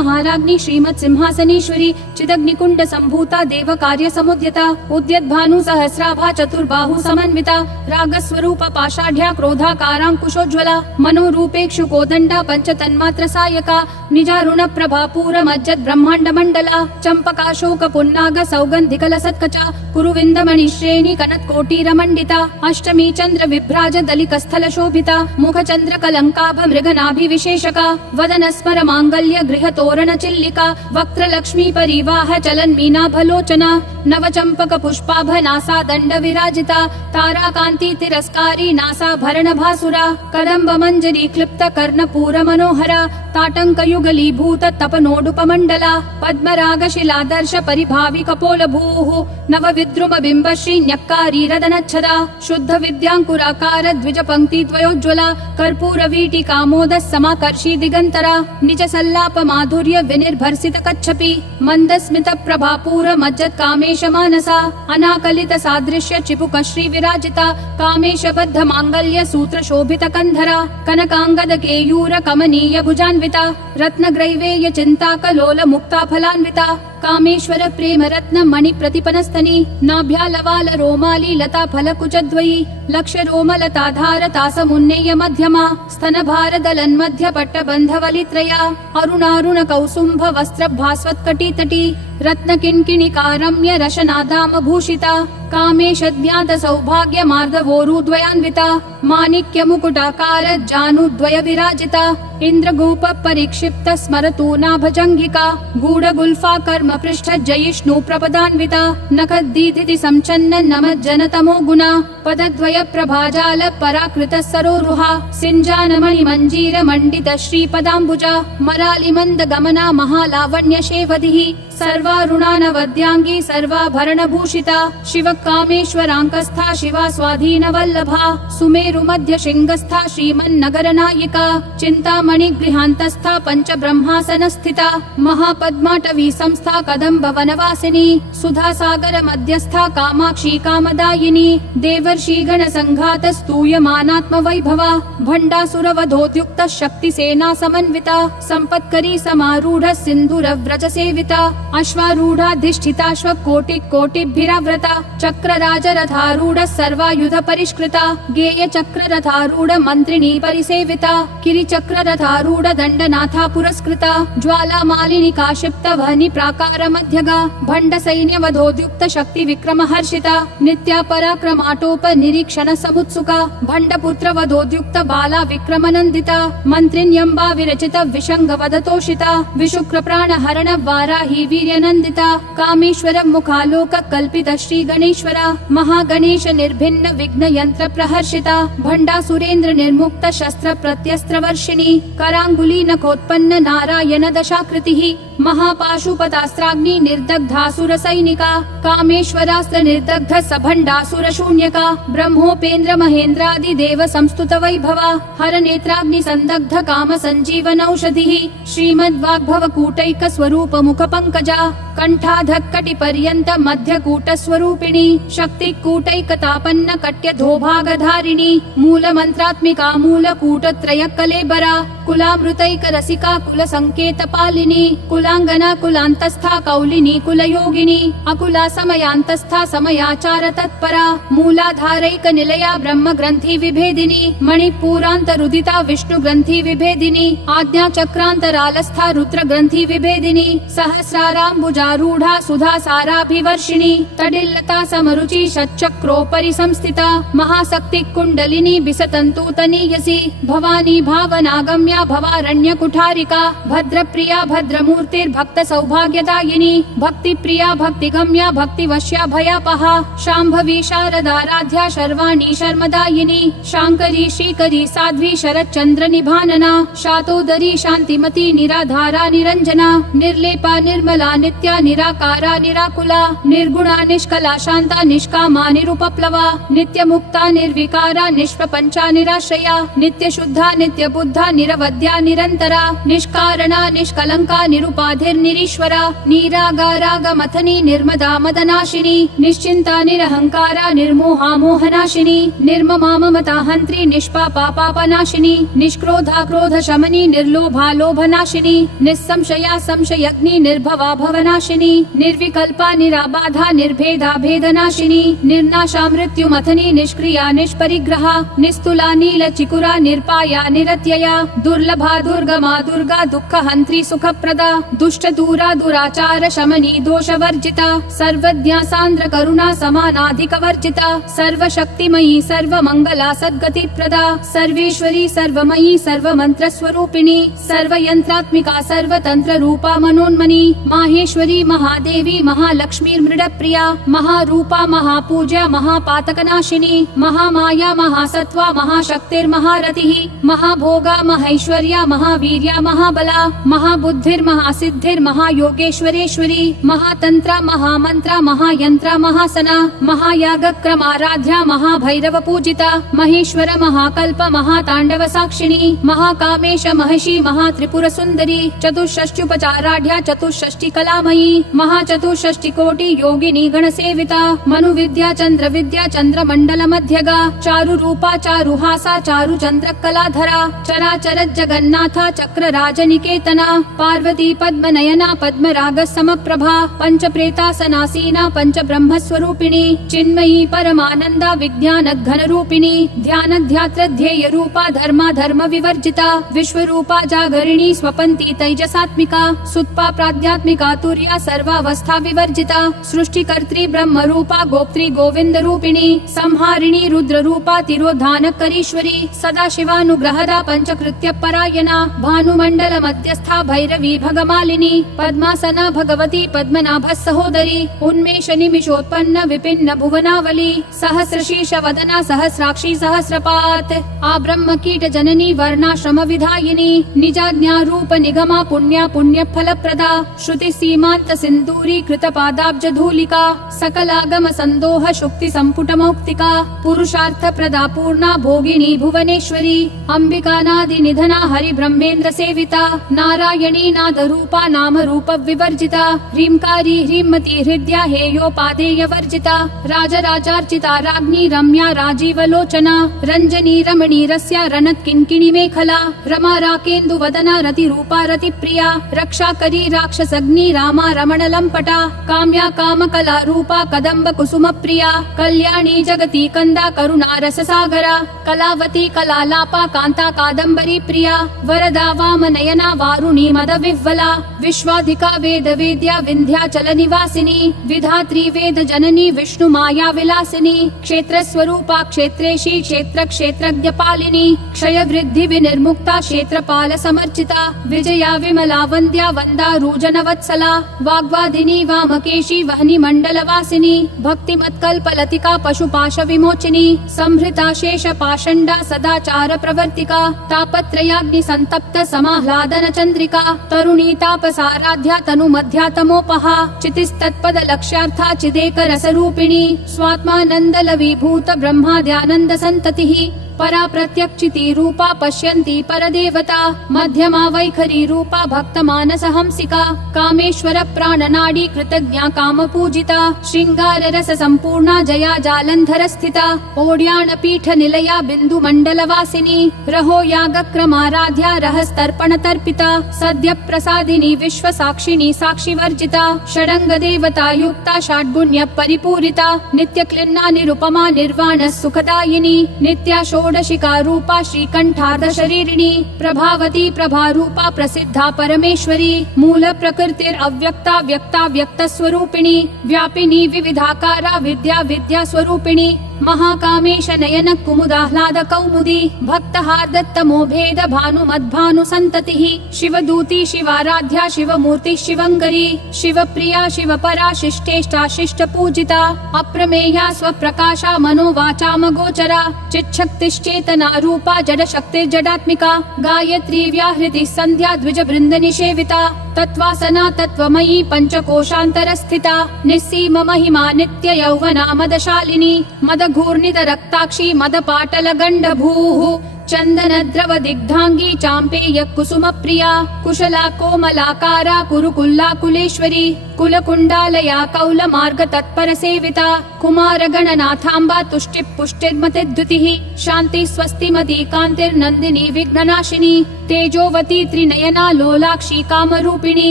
महाराज्ञी श्रीमत्सिंहासनेश्वरी चिदग्निकुंड संभूता देव कार्य समुद्यता उद्यद्भानु सहस्राभा चतुर्बाहु समन्विता रागस्वरूप पाषाढ्या क्रोधाकारांकुशोज्ज्वला मनोरूपेक्षु कोदंडा पंचतन्मात्र सायका निजारुण प्रभापूर मज्जद ब्रह्मांड मंडला चंपकाशोक पुन्नाग सौगंधिकल सत्कचा कुरुविंदमणि श्रेणी कनत्कोटीर मंडिता अष्टमी चंद्र विभ्राज दलिक स्थल शोभिता मुख चंद्र कलंकाभ मृगनाभि विशेषका वदन स्मर मांगल्य गृह तोरण चिल्लिका वक्त्र लक्ष्मी परिवाह चलन मीनाभलोचना नव चंपक पुष्पाभ नासा दंड विराजिता तारा कांति तिरस्कारी नासा भरण भासुरा कदंब मंजरी क्लिप्त कर्ण पूर मनोहरा ताटंक युगलीभूत तपनोडुपमंडला पद्मराग शिलादर्श परिभावि कपोल भूः नव विद्रुम बिंब श्री न्यक्कारी रदनच्छदा शुद्ध विद्यांकुराकार द्विज पंक्ति द्वयोज्ज्वला कर्पूर वीटी कामोद समाकर्षी दिगंतरा निज सल्लाप माधुर्य विनिर्भर्सित कच्छपि मंद स्मित प्रभापूर मज्जत कामेश मानसा अनाकलित सादृश्य चिपुक श्री विराजिता कामेश बद्ध मांगल्य सूत्र शोभित कंधरा कनकांगद केयूर कमनीय भुजान्विता रत्न ग्रैवेय चिंता कलोल मुक्ता फलान्विता कामेश्वर प्रेम रत्न मणि प्रतिपनस्तनी नाभ्यालवाल रोमाली लता फल कुचद्वयी लक्ष रोमलताधार तासमुन्नेय मध्यमा स्तन भार दलन मध्य पट्ट बंधवलित्रया अरुणारुण कौसुंभ वस्त्र भास्वत्कटी तटी रत्न किंकिणिकारम्य रशनादाम भूषिता कामेश ज्ञात सौभाग्य मार्दवोरुद्वयान्विता माणिक्य मुकुटाकार जानुद्वय विराजिता इंद्रगोप परिक्षिप्त स्मरतूना भजंगिका गूढ़ गुल्फा कर्म पृष्ठ जयिष्णु प्रपदान्विता नखद्दीधिति संचन्न नमज्जन तमो गुणा पदद्वय प्रभाजाल पराकृत सरोरुहा सिंजानमणि मंजीर मंडित श्रीपदाम्बुजा मरालि मंद गमना महालावण्य शेवधिः सर्वारुणानवद्यांगी सर्वाभरण भूषिता शिव कामेश्वरांकस्था शिवा स्वाधीन वल्लभा सुमेरु मध्य शृंगस्था श्रीमन्नगर नायिका चिंतामणि गृहांतस्था पंच ब्रह्मासन स्थिता महापद्माटवी संस्था कदम्ब वनवासिनी सुधा सागर मध्यस्था कामाक्षी कामदायिनी देवर्षि गण संघात स्तूयमानात्म वैभवा भंडासुरवधोद्युक्त शक्ति सेना समन्विता संपत्करी समारूढ़ सिंधुर व्रज सेविता अश्वारूढ़ाधिष्ठिताश्व कोटि कोटिभिराव्रता चक्र राजरथारूढ़ सर्वायुध परिष्कृता गेय चक्र रथारूढ़ मंत्रिणी परिसेविता किरि चक्र रथारूढ़ दंडनाथा पुरस्कृता ज्वाला मालिनी काशिप्त वहनि प्राकार मध्यगा भंड सैन्य वधोद्युक्त शक्ति विक्रम हर्षिता नित्या पराक्रमाटोप निरीक्षण समुत्सुका भंड पुत्र वधोद्युक्त बाला विक्रम नंदिता मंत्रिण्यंबा विरचित विशंग वदतोषिता विशुक्र प्राण हरण वाराही वीर्यनंदिता कामेश्वर मुखालोक कल्पित श्री गणेश्वरा महागणेश निर्भिन्न विघ्न यंत्र प्रहर्षिता भंडा सुरेंद्र निर्मुक्त शस्त्र प्रत्यस्त्र वर्षिणी करांगुली नखोत्पन्न नारायण दशाकृतिः महापाशुपतास्त्राग्नि निर्दग्धासुर सैनिका कामेश्वरास्त्र निर्दग्ध सभंडासुर शून्यका ब्रह्मोपेन्द्र महेन्द्रादि देव संस्तुत वैभवा हर नेत्राग्नि संदग्ध काम संजीवन औषधिः श्रीमद्वाग्भव कूटैक स्वरूप मुख पंकजा कंठाधक्कटि पर्यंत मध्य कूट स्वरूपिणी शक्ति कूटैकतापन्न कट्य धोभागधारिणी मूल मंत्रात्मिका मूल कूट त्रय कलेबरा कुलामृतैक रसिका कुल संकेत पालिनी कुलांगना कुलांतस्था कौलिनी कुल योगिनी अकुला समयांतस्था समयाचार तत्परा मूलाधारैक निलया ब्रह्म ग्रंथि विभेदिनी मणिपूरांत रुदिता विष्णु ग्रंथि विभेदिनी आज्ञा चक्रांतरालस्था रुद्र ग्रंथि विभेदिनी सहस्राराम्बुजारूढ़ा सुधा साराभिवर्षिणी तडिल्लता समरुचि षट्चक्रोपरि संस्थिता महाशक्ति कुंडलिनी बिसतंतुतनीयसी भवानी भावनागम्या भवारण्य कुठारिका भद्रप्रिया भद्रमूर्तिर्भक्त सौभाग्यदायिनी भक्ति प्रिया भक्तिगम्या भक्तिवश्या भयापहा शांभवी शारदाराध्या शर्वाणी शर्मदायिनी शांकरी श्रीकरी साध्वी शरच्चंद्र निभानना शातोदरी शांतिमती निराधारा निरंजना निर्लेपा निर्मला नित्या निराकारा निराकुला निर्गुणा निष्कला शांता निष्कामा निरुपप्लवा नित्य मुक्ता निर्विकारा निष्प्रपंचा निराश्रया नित्य शुद्धा नित्य बुद्धा निरवध्या पद्या निरन्तरा निष्कारणा निष्कलङ्का निरुपाधिर्निरीश्वरा नीरागारागमथनी निर्मदा मदनाशिनी निश्चिन्ता निरहङ्कारा निर्मोहा मोहनाशिनी निर्ममा ममता हन्त्री निष्पापा पापनाशिनी निष्क्रोधा क्रोधशमनी निर्लोभा लोभनाशिनी निस्संशया संशयग्नि निर्भवा भवनाशिनी निर्विकल्पा निराबाधा निर्भेदा भेदनाशिनी निर्नाशा मृत्युमथनी निष्क्रिया निष्परिग्रहा निस्तुला नीलचिकुरा निर्पाया निरत्यया दुर्लभा दुर्गमा दुर्गा दुःखहन्त्री सुखप्रदा दुष्टदूरा दुराचार शमनी दोषवर्जिता सर्वज्ञा सान्द्र करुणा समानाधिकवर्जिता सर्वशक्तिमयी सर्वमङ्गला सद्गतिप्रदा सर्वेश्वरी सर्वमयी सर्वमन्त्रस्वरूपिणी सर्वयन्त्रात्मिका सर्वतन्त्ररूपा मनोन्मनी माहेश्वरी महादेवी महालक्ष्मीर्मृडप्रिया महारूपा महापूज्या महापातकनाशिनी महामाया महासत्त्वा महाशक्तिर्महारतिः महाभोगा महैश्वर्या महावीर्या महाबला महाबुद्धिर्महासिद्धिर्महायोगेश्वरेश्वरी महातन्त्रा महामन्त्रा महायन्त्रा महासना महायागक्रमाराध्या महाभैरवपूजिता महेश्वर महाकल्प महाताण्डव साक्षिणी महाकामेश महिषी महात्रिपुरसुन्दरी चतुष्षष्ट्युपचाराढ्या चतुष्षष्टिकलामयी महाचतुष्षष्टिकोटि योगिनी गणसेविता मनुविद्या चन्द्रविद्या चन्द्रमण्डलमध्यगा चारुरूपा चारुहासा चारुचन्द्रकलाधरा चराचर जगन्नाथा चक्रराजनिकेतना पार्वती पद्मनयना पद्मरागसमप्रभा पञ्चप्रेतासनासीना पञ्चब्रह्मस्वरूपिणी चिन्मयी परमानन्दा विज्ञानघनरूपिणी ध्यानध्यात्रध्येयरूपा धर्मा धर्मविवर्जिता विश्वरूपा जागरिणी स्वपन्ती तैजसात्मिका सुत्पा प्राध्यात्मिका तुर्या सर्वावस्था विवर्जिता सृष्टिकर्त्री ब्रह्मरूपा गोप्त्री गोविन्दरूपिणी संहारिणी रुद्ररूपा तिरोधानकरीश्वरी सदाशिवानुग्रहदा पञ्चकृत्यपरायणा भानुमण्डल मध्यस्था भैरवी भगमालिनी पद्मासना भगवती पद्मनाभः सहोदरी उन्मेष निमिषोत्पन्न विपिन्न भुवनावली सहस्रशीर्ष वदना सहस्राक्षी सहस्रपात् आब्रह्म कीट जननी वर्णाश्रम विधायिनी निजाज्ञारूप निगमा पुण्या पुण्यफलप्रदा श्रुति सीमान्त सिन्दूरी कृत पादाब्ज धूलिका सकलागम संदोह शुक्ति संपुट मौक्तिका पुरुषार्थ प्रदा पूर्णा भोगिनी भुवनेश्वरी अंबिकानादि निधना हरि ब्रह्मेन्द्र सेविता नारायणी नाद रूपा नाम रूप विवर्जिता ह्रींकारी ह्रीमती हृदया हेयोपादेय वर्जिता राजराजार्चिता राज्ञी रम्या राजीवलोचना रंजनी रमणी रस्या रनत किंकिणी मेखला रमा राकेन्दु वदना रति रूपा रति प्रिया रक्षाकरी राक्षसग्नि रामा रमण लंपटा काम्या कामकला रूपा कदम्ब कुसुम प्रिया कल्याणी जगती कंदा करुणा रस सागरा कलावती कलालापा कांता कादम्बरी प्रिया वरदा वामनयना वारुणी मद विह्वला विश्वाधिका वेद वेद्या विंध्याचल निवासिनी विधात्री वेद जननी विष्णु माया विलासिनी क्षेत्र स्वरूपा क्षेत्रेशी क्षेत्र क्षेत्रज्ञ पालिनी क्षय वृद्धि विनिर्मुक्ता क्षेत्रपाल समर्चिता विजया विमला वन्द्या वन्दारूजन वत्सला वाग्वादिनी वामकेशी वहनी मंडल वासिनी भक्तिमत्कल्पलतिका पशुपाश विमोचिनी संहृता शेष पाषण्डा सदाचार प्रवर्तिका तापत्रयाग्नि संतप्त समाह्लादन चंद्रिका तरुणी तापसाराध्या तनु मध्यातमोपहा चितिस्तत्पद लक्ष्यार्था चिदेक रसरूपिणी स्वात्मानंद लवीभूत ब्रह्माद्यानंद संततिः परा प्रत्यक्षिति रूपा पश्यन्ति परदेवता मध्यमा वैखरी रूपा भक्त मानस हंसिका कामेश्वर प्राणनाडी कृतज्ञा काम पूजिता श्रृंगार रस संपूर्णा जया जालंधर स्थिता ओड्यान पीठ निलया बिंदु मंडल वासिनी रहो याग क्रमाराध्या रहस्तर्पण तर्पिता सद्य प्रसादिनी विश्व साक्षिणी साक्षी वर्जिता षडंग देवता युक्ता षड्गुण्य परिपूरिता नित्य क्लिन्ना निरुपमा निर्वाण सुखदायिनी नित्या षोडशिका रूपा श्रीकंठार्ध शरीरिणी प्रभावती प्रभारूपा प्रसिद्धा परमेश्वरी मूल प्रकृतिर अव्यक्ता व्यक्ता व्यक्त स्वरूपिणी व्यापिनी विविधाकारा विद्या विद्या स्वरूपिणी महाकामेश नयन कुमुदाह्लाद कौमुदी भक्तहार्दत्तमो भेद भानु मद्भानु संततिः शिवदूती शिवाराध्या शिवमूर्ति शिवंकरी शिवप्रिया शिवपरा शिष्टेष्टा शिष्ट पूजिता अप्रमेया स्वप्रकाशा मनोवाचामगोचरा चिच्छक्तिश्चेतना रूपा जड शक्तिर्जडात्मिका गायत्री व्याहृति संध्या द्विज वृंद निषेविता तत्वासना तत्वमयी पंचकोशान्तरस्थिता निस्सीम महिमा नित्य यौवना मदशालिनी मदघूर्णित रक्ताक्षी मदपाटल गण्डभूः चन्दनद्रव दिग्धांगी चाम्पेय कुसुम प्रिया कुशला कोमलाकारा कुरुकुल्ला कुलेश्वरी कुलकुण्डालया कौलमार्ग तत्पर सेविता कुमार गणनाथाम्बा तुष्टि पुष्टिर्मतिद्युतिः शान्ति स्वस्तिमती कान्तिर्नन्दिनी विघ्ननाशिनी तेजोवती त्रिनयना लोलाक्षी कामरूपिणी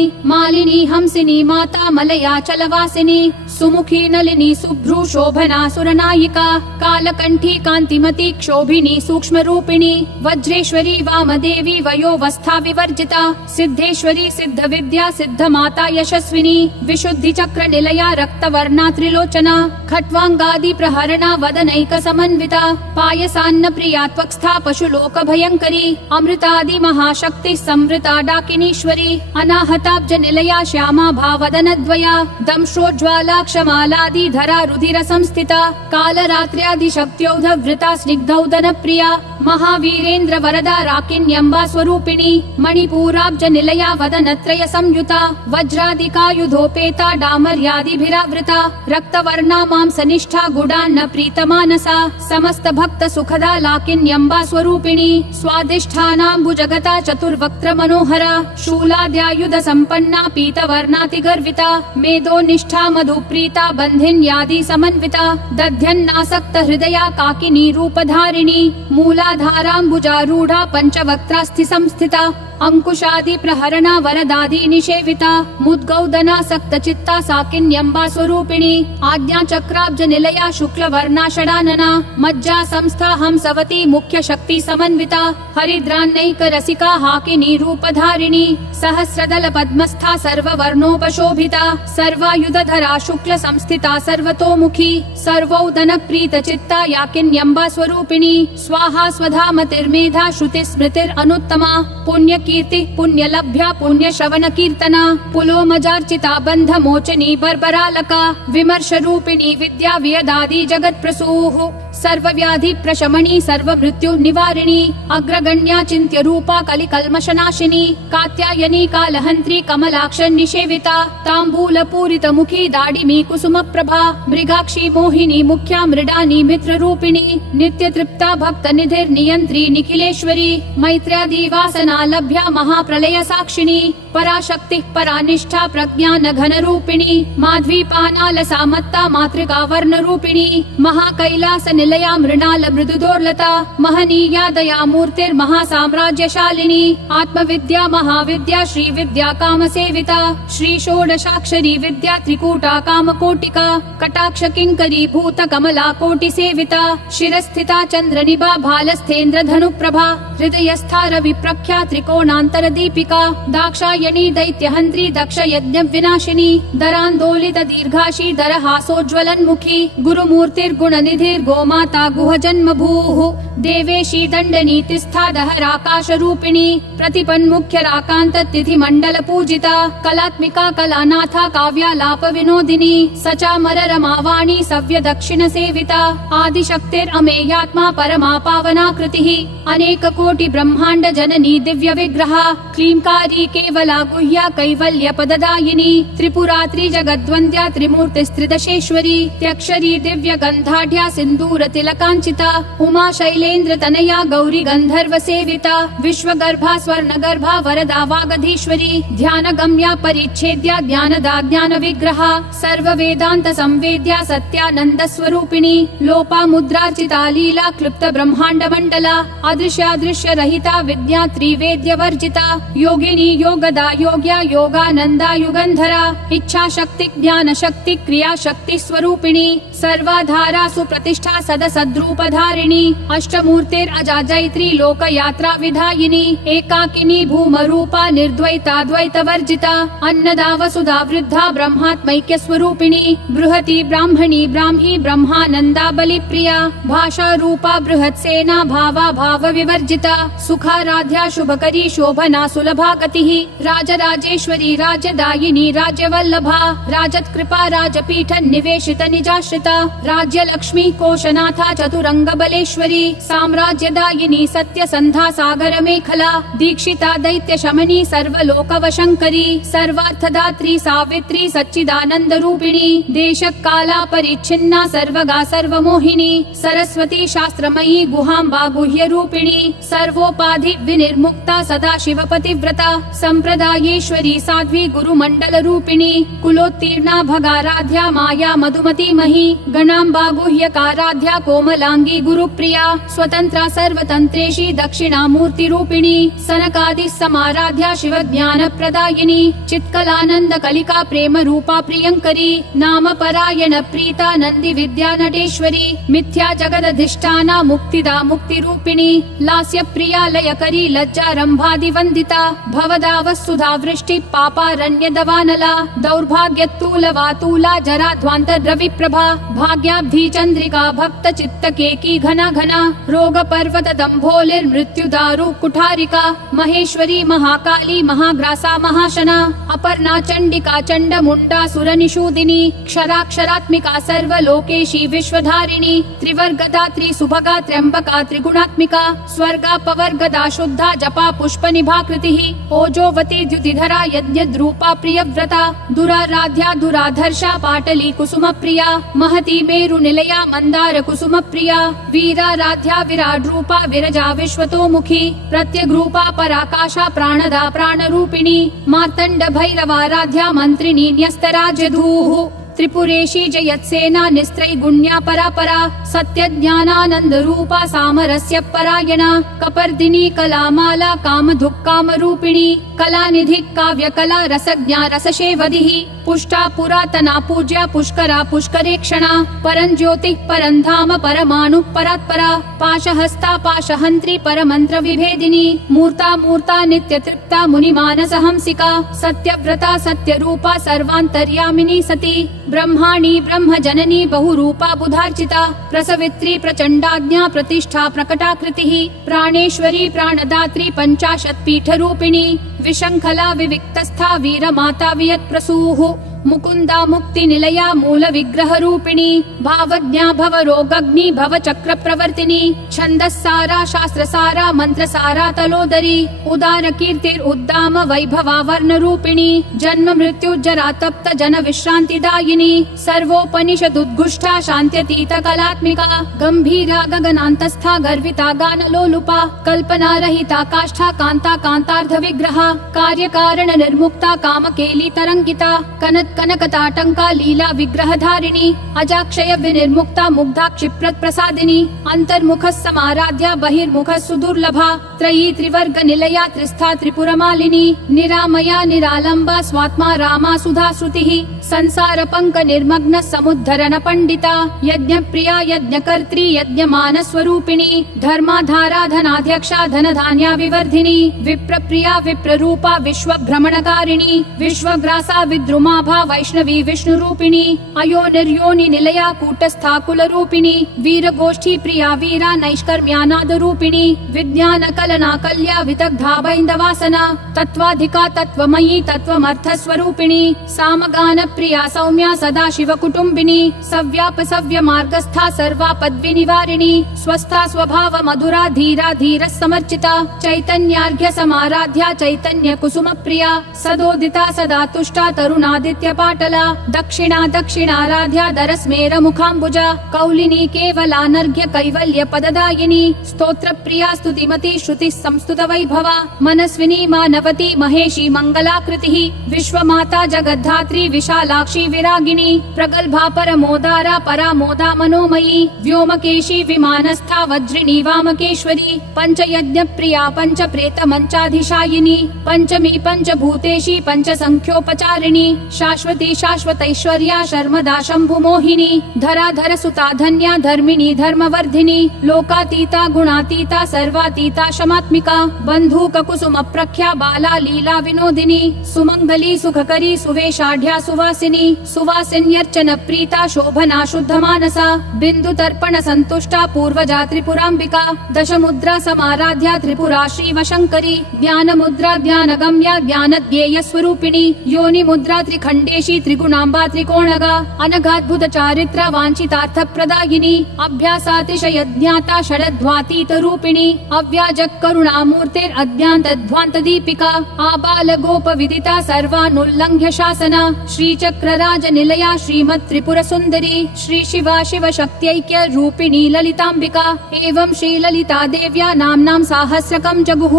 मालिनी हंसिनी माता मलया चलवासिनी सुमुखी नलिनी सुभ्रू शोभना सुरनायिका कालकंठी कांतिमती क्षोभिनी सूक्ष्म रूपिणी वज्रेश्वरी वामदेवी वयोवस्था विवर्जिता सिद्धेश्वरी सिद्ध विद्या सिद्ध माता यशस्विनी विशुद्धि चक्र निलया रक्तवर्णा त्रिलोचना खट्वांगादि प्रहरणा वदनैक समन्विता पायसान्न प्रिया त्वक्स्था पशुलोक भयंकरी अमृतादि महाशक्ति संवृता डाकिनीश्वरी अनाहताब्ज निलया श्यामा भावदनद्वया दंशोज्ज्वाला क्षमालादि धरा रुधिर संस्थिता कालरात्र्यादि शक्त्योधवृता स्निग्धौदन प्रिया महावीरेन्द्र वरदा राकिन्यम्बा स्वरूपिणी मणिपूराब्ज निलया वदनत्रय संयुता वज्रादिकायुधोपेता डामर्यादिभिरावृता रक्तवर्णा मांसनिष्ठा गुडान्न प्रीतमानसा समस्त भक्त सुखदा लाकिन्यम्बा स्वरूपिणी स्वादिष्ठानाम्बुजगता चतुर्वक्त्र मनोहरा शूलाद्यायुध संपन्ना पीतवर्णातिगर्विता मेदोनिष्ठा मधुप्रीता बन्धिन्यादि समन्विता दध्यन्नासक्त हृदया काकिनी रूपधारिणी मूलाधाराम्बुजारूढा पंचवक्त्रास्थि संस्थिता अंकुशादि प्रहरणा वरदादि निषेविता मुद्गौदनासक्त चित्ता साकिन्यम्बा स्वरूपिणी आज्ञा चक्राब्ज निलया शुक्ल वर्णा षडानना मज्जा संस्था हंसवती मुख्य शक्ति समन्विता हरिद्रान्नैक रसिका हाकिनी रूपधारिणी सहस्रदल पद्मस्था सर्ववर्णोपशोभिता सर्वायुधधरा शुक्ल संस्थिता सर्वतोमुखी सर्वौदन प्रीत चित्ता याकिन्यम्बा स्वरूपिणी स्वाहा स्वधामतिर्मेधा श्रुति स्मृतिरनुत्तमा पुण्य कीर्ति पुण्य लभ्या पुण्य श्रवण कीर्तना पुलोमजार्चिता बंध मोचनी बर्बरालका विमर्श रूपिणी विद्या वियदादि जगत प्रसूः सर्वव्याधि प्रशमनी सर्व मृत्यु निवारिणी अग्रगण्या चिन्त्य रूपा कलिकल्मषनाशिनी कात्यायनी कालहन्त्री कमलाक्ष निषेविता ताम्बूल पूरित मुखी दाडिमी कुसुम प्रभा मृगाक्षी मोहिनी मुख्या मृडानी मित्र रूपिणी नित्य तृप्ता भक्त निधिर्नियंत्री निखिलेश्वरी मैत्र्यादि वासना लभ्या महाप्रलय साक्षिणी पराशक्ति परानिष्ठा प्रज्ञान घन रूपिणी माध्वीपानालसा मत्ता मातृका वर्ण रूपिणी महाकैलास निलया मृणाल मृदुदोर्लता महनीया दया मूर्तिर्महासाम्राज्यशालिनी आत्मविद्या महाविद्या श्री विद्या काम सेविता श्री षोडशाक्षरी विद्या त्रिकूटा काम कोटिका कटाक्ष किंकरी भूत कमला कोटि सेविता शिरस्थिता चंद्र निभा भालस्थेन्द्र धनु प्रभा हृदयस्था रवि प्रख्या त्रिकोणांतर दीपिका दाक्षायणी दैत्यहंत्री दक्ष यज्ञ विनाशिनी दरांदोलित दीर्घाशी दरहासोज्ज्वलन्मुखी गुरुमूर्तिर्गुण निधिर् गोमाता गुह जन्म भूः देवेशी दंडनीतिस्था दहराकाश रूपिणी प्रतिपन्मुख्य राकांत तिथि मंडल पूजिता कलात्मिका कलानाथा काव्यालाप विनोदिनी सचामर रमावाणी सव्य दक्षिण सेविता आदिशक्तिरमेयात्मा परमा पावना कृतिः अनेक कोटि ब्रह्मांड जननी दिव्य विग्रहा क्लींकारी केवला गुह्या कैवल्य पददायिनी त्रिपुरा त्रिजगद्वन्द्या त्रिमूर्तिस्त्रिदशेश्वरी त्यक्षरी दिव्य गंधाढ्या सिंदूर तिलकांचिता उमा शैलेन्द्र तनया गौरी गंधर्व सेविता विश्वगर्भा स्वर्णगर्भा वरदा वागधीश्वरी ध्यान गम्या परिच्छेद्या ज्ञानदा ज्ञान विग्रहा सर्व वेदांत संवेद्या सत्यानंद स्वरूपिणी लोपा मुद्रार्चिता लीला क्लुप्त ब्रह्मांड मंडला अदृश्यादृश्य रहिता विद्या त्रिवेद्य वर्जिता योगिनी योगदा योग्या योगानंदा युगंधरा इच्छा शक्ति ज्ञान शक्ति क्रिया शक्ति स्वरूपिणी सर्वाधारा सुप्रतिष्ठा सद सद्रूप धारिणी अष्टमूर्तिर अजाजयत्री लोक यात्रा विधायिनी एकाकिनी भूम रूपा निर्द्वैता द्वैत वर्जिता अन्नदा वसुधा वृद्धा ब्रह्मात्मैक्य स्वरूपिणी बृहति ब्राह्मणी ब्राह्मी ब्रह्मानंदा बलि प्रिया भाषा रूपा बृहत् सेना भावा भाव विवर्जिता सुखाराध्या शुभकरी शोभना सुलभा गतिः राजराजेश्वरी राजदायिनी राज्यवल्लभा राजत्कृपा राजपीठ निवेशित निजाश्रिता समर्चिता राज्यलक्ष्मी कोशनाथा चतुरंगबलेश्वरी साम्राज्यदायिनी सत्यसन्धा सागर मेखला दीक्षिता दैत्य शमनी सर्वलोकवशंकरी सर्वार्थदात्री सावित्री सच्चिदानंद रूपिणी देशकाला परिच्छिन्ना सर्वगा सर्वमोहिनी सरस्वती शास्त्रमयी गुहाम्बा गुह्य रूपिणी सर्वोपाधि विनिर्मुक्ता सदा शिवपतिव्रता संप्रदायेश्वरी साध्वी गुरुमंडल रूपिणी कुलोत्तीर्णा भगाराध्या माया मधुमती मही गणाम्बा गुह्यकाराध्या कोमलांगी गुरुप्रिया स्वतंत्रा सर्वतंत्रेशी दक्षिणामूर्ति रूपिणी सनकादि समाराध्या शिव ज्ञान प्रदायिनी चित्कलानंद कलिका प्रेम रूपा प्रियंकरी नाम परायण प्रीता नंदी विद्या नटेश्वरी मिथ्या जगदधिष्ठाना मुक्तिदा मुक्ति रूपिणी लास्य प्रिया लयकरी लज्जा रंभादि वंदिता भवदावसुधा वृष्टि पापारण्य दवानला दौर्भाग्यतूल वातूला जरा ध्वांतर रवि प्रभा भाग्याब्धि चंद्रिका भक्त चित्त केकी घना घना रोग पर्वत दंभोलिर मृत्यु दारु कुठारिका महेश्वरी महाकाली महाग्रासा महाशना अपर्णा चंडिका चंड मुंडा सुर निषूदिनी क्षराक्षरात्मिका सर्वलोकेशी विश्वधारिणी त्रिवर्गदा त्रिसुभगा त्र्यंबका त्रिगुणात्मिका स्वर्गा पवर्गदा शुद्धा जपा पुष्प निभाकृतिः ओजोवती द्युतिधरा यज्ञद्रूपा प्रियव्रता दुराराध्या दुराधर्षा पाटली कुसुम प्रिया महती मेरु निलया मंदार कुसुम प्रिया वीराराध्या विराट रूपा विरजा विश्वतोमुखी प्रत्यग्रूपा पराकाशा प्राणदा प्राणरूपिणी मार्तंड भैरवाराध्या मंत्रिणी न्यस्तराज्यधूः त्रिपुरेशी जयत्सेना निस्त्रैगुण्या परापरा सत्य ज्ञानानंद रूपा सामरस्य परायणा कपर्दिनी कलामाला कामधुक् कामरूपिणी कलानिधि काव्य कला रसज्ञा रसशेवधिः पुष्टा पुरातना पूज्या पुष्करा पुष्करेक्षणा परंज्योतिः परंधाम परमाणु परात्परा पाशहस्ता पाशहंत्री परमंत्र विभेदिनी मूर्ता मूर्ता नित्य तृप्ता मुनिमानस हंसिका सत्यव्रता सत्यरूपा सर्वान्तर्यामिनी सती ब्रह्माणी ब्रह्म जननी बहुरूपा बुधार्चिता प्रसवित्री प्रचंडाज्ञा प्रतिष्ठा प्रकटाकृतिः प्राणेश्वरी प्राणदात्री पंचाशत् पीठ रूपिणी विशंखला विविक्तस्था वीरमाता वियत्प्रसूः मुकुंदा मुक्ति निलया मूल विग्रह रूपिणी भावज्ञा भव रोगग्नि भव चक्र प्रवर्तिनी छंदस्सारा शास्त्रसारा मंत्रसारा तलोदरी उदार कीर्तिर उद्दाम वैभवा वर्ण रूपिणी जन्म मृत्यु जरा तप्त जन विश्रांतिदायिनी सर्वोपनिषद उद्घुष्टा शांत्यतीत कलात्मिका गंभीरा गगनांतस्था गर्विता गान लोलुपा कल्पना रहिता काष्ठा कांता कांतार्ध विग्रहा कार्य कारण निर्मुक्ता कामकेली तरंगिता कनत कनकताटंका लीला विग्रह धारिणी अजाक्षय विनिर्मुक्ता मुग्धा क्षिप्रत प्रसादिनी अंतर्मुख समाराध्या बहिर्मुख सुदुर्लभा त्रयी त्रिवर्ग निलया त्रिस्था त्रिपुरमालिनी निरामया निरालंबा स्वात्मा रामा सुधा श्रुतिः संसार पंक निर्मग्न समुद्धरण पंडिता यज्ञ प्रिया यज्ञकर्त्री यज्ञमान स्वरूपिणी धर्माधारा धनाध्यक्षा धन धान्या विवर्धिनी विप्र प्रिया विप्र रूपा विश्व भ्रमणकारिणी विश्वग्रासा विद्रुमाभा वैष्णवी विष्णु रूपिणी अयो निर्योनि निलया कूटस्था कुल रूपिणी वीर गोष्ठी प्रिया वीरा नैष्कर्म्यानाद रूपिणी विज्ञान कलना कल्या विदग्धा बैन्दवासना तत्वाधिका तत्वमयी तत्वमर्थ स्वरूपिणी सामगान प्रिया सौम्या सदा शिव कुटुंबिनी सव्याप सव्य मार्गस्था सर्वापद विनिवारिणी स्वस्था स्वभाव मधुरा धीरा धीर समर्चिता चैतन्यार्घ्य समाराध्या चैतन्य कुसुम प्रिया सदोदिता सदा तुष्टा तरुणादित्य पाटला दक्षिणा दक्षिणाराध्या दरस्मेर मुखाम्बुजा कौलिनी केवलानर्घ्य कैवल्य पददायिनी स्तोत्र प्रिया स्तुतिमती श्रुति संस्तुत वैभवा मनस्विनी मानवती महेशी मंगलाकृतिः विश्वमाता जगद्धात्री विशालाक्षी विरागिणी प्रगल्भा परमोदारा परामोदा मनोमयी व्योमकेशी विमानस्था वज्रिणी वामकेश्वरी पंचयज्ञ प्रिया पंच प्रेत मंचाधिशायिनी पंचमी पंचभूतेशी पंच संख्योपचारिणी शाश्वती शाश्वतैश्वर्या शर्मदा शंभु मोहिनी धराधर सुता धन्या धर्मिणी धर्मवर्धिनी लोकातीता गुणातीता सर्वातीता शमात्मिका बंधूक कुसुम प्रख्या बाला लीला विनोदिनी सुमंगली सुखकरी सुवेशाढ्या सुवासिनी सुवासिन्यर्चन प्रीता शोभना शुद्ध मानसा बिंदु तर्पण संतुष्टा पूर्वजा त्रिपुरांबिका दशमुद्रा समाराध्या त्रिपुरा श्रीवशंकरी ज्ञान मुद्रा ज्ञान गम्या ज्ञान ज्ञेय स्वरूपिणी योनि मुद्रा त्रिखंडी खण्डेशी त्रिगुणाम्बा त्रिकोणगा अनघाद्भुत चारित्र वाञ्छितार्थ प्रदायिनी अभ्यासातिशय ज्ञाता षडध्वातीत रूपिणी अव्याजक करुणामूर्तेरद्यान्तध्वान्त दीपिका आबाल गोप विदिता सर्वानुल्लङ्घ्य शासना श्रीचक्रराज निलया श्रीमत् त्रिपुर सुन्दरी श्री शिवा शिव शक्त्यैक्य रूपिणी ललिताम्बिका एवं श्री ललिता देव्या नाम्नां साहस्रकं जगुः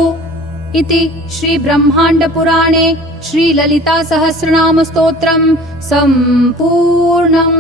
इति श्री ब्रह्माण्ड पुराणे श्री ललिता सहस्रनाम स्तोत्रम् सम्पूर्णम्।